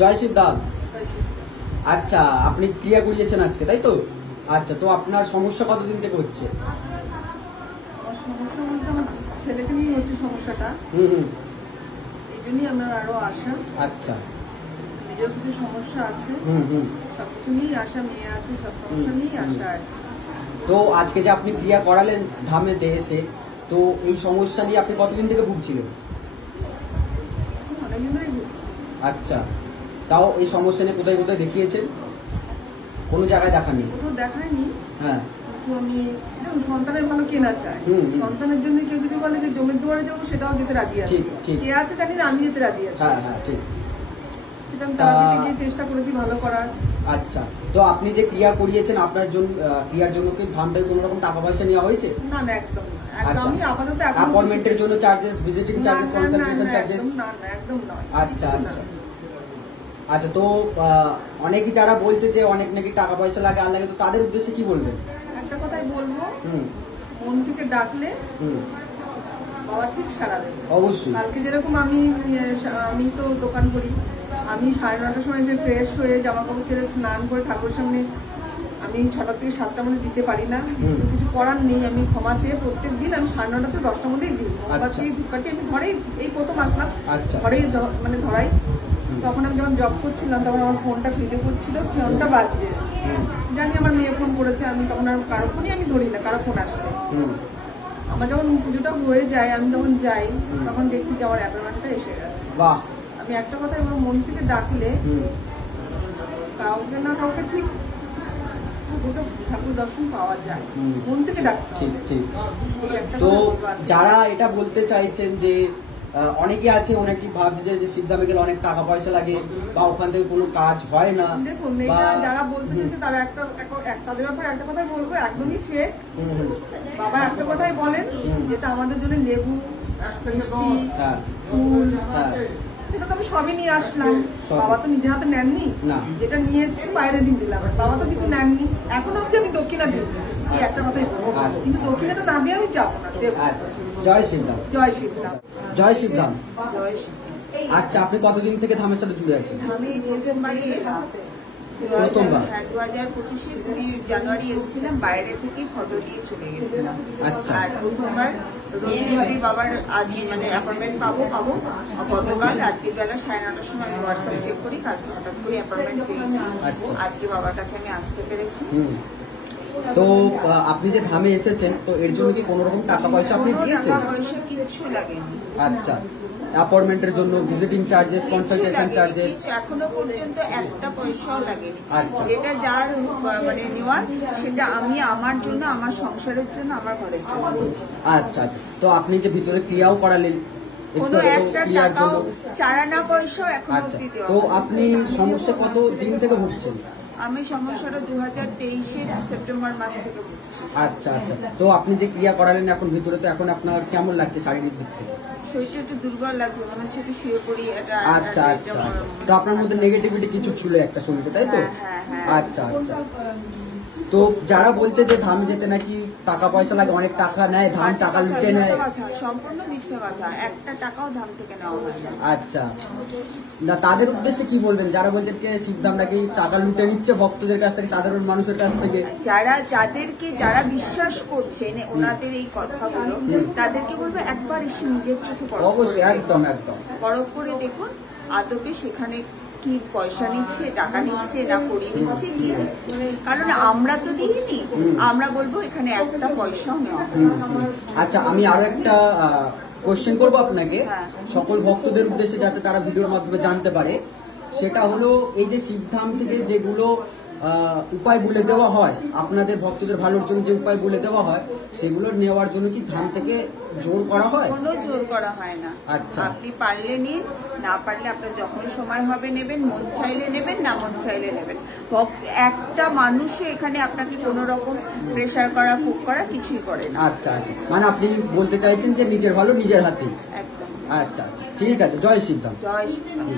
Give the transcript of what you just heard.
জয় শিবধাম। আচ্ছা, আপনি ক্রিয়া করিয়েছেন আজকে, তাই তো? আচ্ছা, তো আপনার সমস্যা কতদিন থেকে হচ্ছে? সমস্যা বলতে আমার ছেলেকে নিয়ে হচ্ছে সমস্যাটা। এই জন্যই আমার আরো আশা। আচ্ছা, নিজের কিছু সমস্যা আছে, সবকিছু নিয়েই আশা, মেয়ে আছে, সব সমস্যা নিয়েই আশা। তো আজকে যে আপনি ক্রিয়া করালেন ধামেতে এসে, তো এই সমস্যা নিয়ে আপনি কতদিন থেকে ভুগছিলেন? অনেকদিন ধরেই ভুগছি। আচ্ছা, তাও এই সমস্যা নিয়ে কোথায় কোথায় দেখিয়েছেন? কোনো জায়গায় দেখাননি? কোথাও দেখায়নি। হ্যাঁ, কিন্তু আমি সন্তানের ভালো কেনা চাই। সন্তানের জন্য কেউ যদি বলে যে জমির দুয়ারে যাবো, সেটাও যেতে রাজি আছে। কে আছে জানি না, আমি যেতে রাজি আছি। হ্যাঁ হ্যাঁ, ঠিক। সেটা আমি তাদেরকে গিয়ে চেষ্টা করেছি ভালো করার। আচ্ছা, তো আপনি যে ক্রিয়া করিয়েছেন, আপনার জন্য ক্রিয়ার জন্য কি ধাম থেকে কোনো রকম টাকা পয়সা নেওয়া হয়েছে? না না, একদম না। আমি আপাতত অ্যাপয়েন্টমেন্টের জন্য charges, visiting charges, consultation charges? না না, একদম নয়। আচ্ছা আচ্ছা আচ্ছা, তো অনেকে যারা বলছে যে অনেক নাকি টাকা পয়সা লাগে আর লাগে, তো তাদের উদ্দেশ্যে কি বলবেন? একটা কথাই বলবো, মন থেকে ডাকলে বাবা ঠিক সারা দেবে। অবশ্যই। কালকে যেরকম আমি তো দোকান করি, আমি 9:30টার সময় এসে ফ্রেশ হয়ে জামা কাপড় ছেড়ে স্নান করে ঠাকুরের সামনে আমি 6টা থেকে 7টার মধ্যে দিতে পারি না, কিছু করার নেই। আমি ক্ষমা চেয়ে প্রত্যেক দিন আমি 9:30 থেকে 10টার মধ্যেই দিই। মোমবাতি ধূপকাঠি আমি ঘরেই, এই প্রথম আসলাম ঘরেই মানে ধরাই। তখন আমি যখন জব করছিলাম তখন আমার ফোনটা ফ্রিজে করছিল, ফোনটা বাজছে, জানি আমার মেয়ে ফোন করেছে। আমি তখন আর কারো ফোনই আমি ধরি না, কারো ফোন আসলে। আমার যখন পুজোটা হয়ে যায়, আমি যখন যাই, তখন দেখছি যে আমার অ্যাপয়েন্টমেন্টটা এসে গেছে। আমি একটা কথাই বলবো, মন থেকে ডাকলে কাউকে না কাউকে ঠিক ঠাকুর দর্শন পাওয়া যায়, মন থেকে ডাকতে। ঠিক ঠিক। তো যারা এটা বলতে চাইছেন যে অনেকে আছে, অনেকে ভাবছে যে শিবধামে গেলে অনেক টাকা পয়সা লাগে বা ওখান থেকে কোনো কাজ হয় না। দেখুন, যারা বলতে চাইছে তারা তাদের ব্যাপারে একটা কথাই বলবো, একদমই ফেক। বাবা একটা কথাই বলেন, যেটা আমাদের জন্য লেবু, মিষ্টি, ফুল, সেটা তো আমি সবই নিয়ে আসলাম। বাবা তো নিজের হাতে নেননি, যেটা নিয়ে এসেছি বাইরে দিয়ে দিলাম। বাবা তো কিছু নেননি, এখনো অব্দি আমি দক্ষিণা দিই, এই একটা কথাই বলবো। কিন্তু দক্ষিণাটা না দিয়ে আমি যাবো না। জয় শিবধাম। জয় শিবধাম। জয় শিবধাম। জয় শিবধাম। আচ্ছা, আপনি কতদিন থেকে ধামের সাথে জুড়ে আছেন? আমি প্রথমবারই প্রথমবার 2025 20 জানুয়ারি এসেছিলাম, বাইরে থেকে ফটো দিয়ে চলে গেছিলাম। আচ্ছা। আর প্রথমবার রোজ ভাবি বাবার মানে অ্যাপয়েন্টমেন্ট পাবো। গতকাল রাত্রিবেলা 9:30টার সময় আমি হোয়াটসঅ্যাপ চেক করি, কালকে হঠাৎ করে অ্যাপয়েন্টমেন্ট পেয়েছি। আজকে বাবার কাছে আমি আসতে পেরেছি। তো আপনি যে ধামে এসেছেন, তো এর জন্য কি কোনো রকম টাকা পয়সা আপনি দিয়েছেন? টাকা পয়সা কিছু লাগেনি। আচ্ছা, অ্যাপয়েন্টমেন্টের জন্য ভিজিটিং চার্জেস, কনসালটেশন চার্জেস? এখনো পর্যন্ত একটা পয়সাও লাগেনি। যেটা যার মানে নেওয়ার, সেটা আমি আমার জন্য, আমার সংসারের জন্য, আমার ঘরের জন্য। আচ্ছা আচ্ছা, তো আপনি যে ভিতরে ক্রিয়াও করালেন, কোনো একটা টাকাও, চারানা পয়সাও এখনো অবধি দেওয়া। তো আপনি সমস্যা কত দিন থেকে ভুগছেন? আমি সমস্যাটা 2023 সেপ্টেম্বর মাস থেকে ভুগছি। আচ্ছা আচ্ছা, তো আপনি যে ক্রিয়া করালেন এখন ভিতরে, তো এখন আপনার কেমন লাগছে শারীরিক দিক থেকে? শরীরটা একটু দুর্বল লাগছে, মনে হচ্ছে একটু শুয়ে পড়ি। আচ্ছা আচ্ছা, তো আপনার মধ্যে নেগেটিভিটি কিছু ছিল একটা শরীরে, তাই তো? আচ্ছা আচ্ছা, তো যারা বলছে যে ধামে যেতে নাকি টাকা পয়সা লাগে, অনেক টাকা নেয়, ধাম টাকা লুটে নেয়, সম্পূর্ণ মিথ্যা কথা। একটা টাকাও ধাম থেকে নেওয়া হয় না। আচ্ছা, না তাদের উদ্দেশ্যে কি বলবেন যারা বলছেন যে শিবধাম নাকি টাকা লুটে নিচ্ছে ভক্তদের কাছ থেকে, সাধারণ মানুষের কাছ থেকে? যারা বিশ্বাস করছেন ওনাদের এই কথাগুলো, তাদেরকে বলবো একবার এসে নিজের চোখে পরখ করে দেখুন আদবে সেখানে কি পয়সা নিচ্ছে, টাকা নিচ্ছে, না করি নিচ্ছে, কি নিচ্ছে। কারণ আমরা তো দিইনি, আমরা বলবো এখানে একটা পয়সাও নেওয়া। আচ্ছা, আমি আরো একটা কোশ্চেন করবো আপনাকে, সকল ভক্তদের উদ্দেশ্যে, যাতে তারা ভিডিওর মাধ্যমে জানতে পারে। সেটা হলো, এই যে শিবধাম থেকে যেগুলো উপায় বলে দেওয়া হয়, আপনাদের ভক্তদের ভালোর জন্য যে উপায় বলে দেওয়া হয়, সেগুলো নেওয়ার জন্য কি ধাম থেকে জোর করা হয়? কোনো জোর করা হয় না। আচ্ছা, আপনি পারলে নিন, না পারলে আপনার যখন সময় হবে নেবেন, মন চাইলে নেবেন, না মন চাইলে নেবেন। একটা মানুষও এখানে আপনাকে কোনো রকম প্রেশার করা, ফোক করা কিছুই করে না। আচ্ছা আচ্ছা, মানে আপনি বলতে চাইছেন যে নিজের ভালো নিজের হাতে? একদম। আচ্ছা আচ্ছা, ঠিক আছে। জয় শিবধাম। জয় শিবধাম।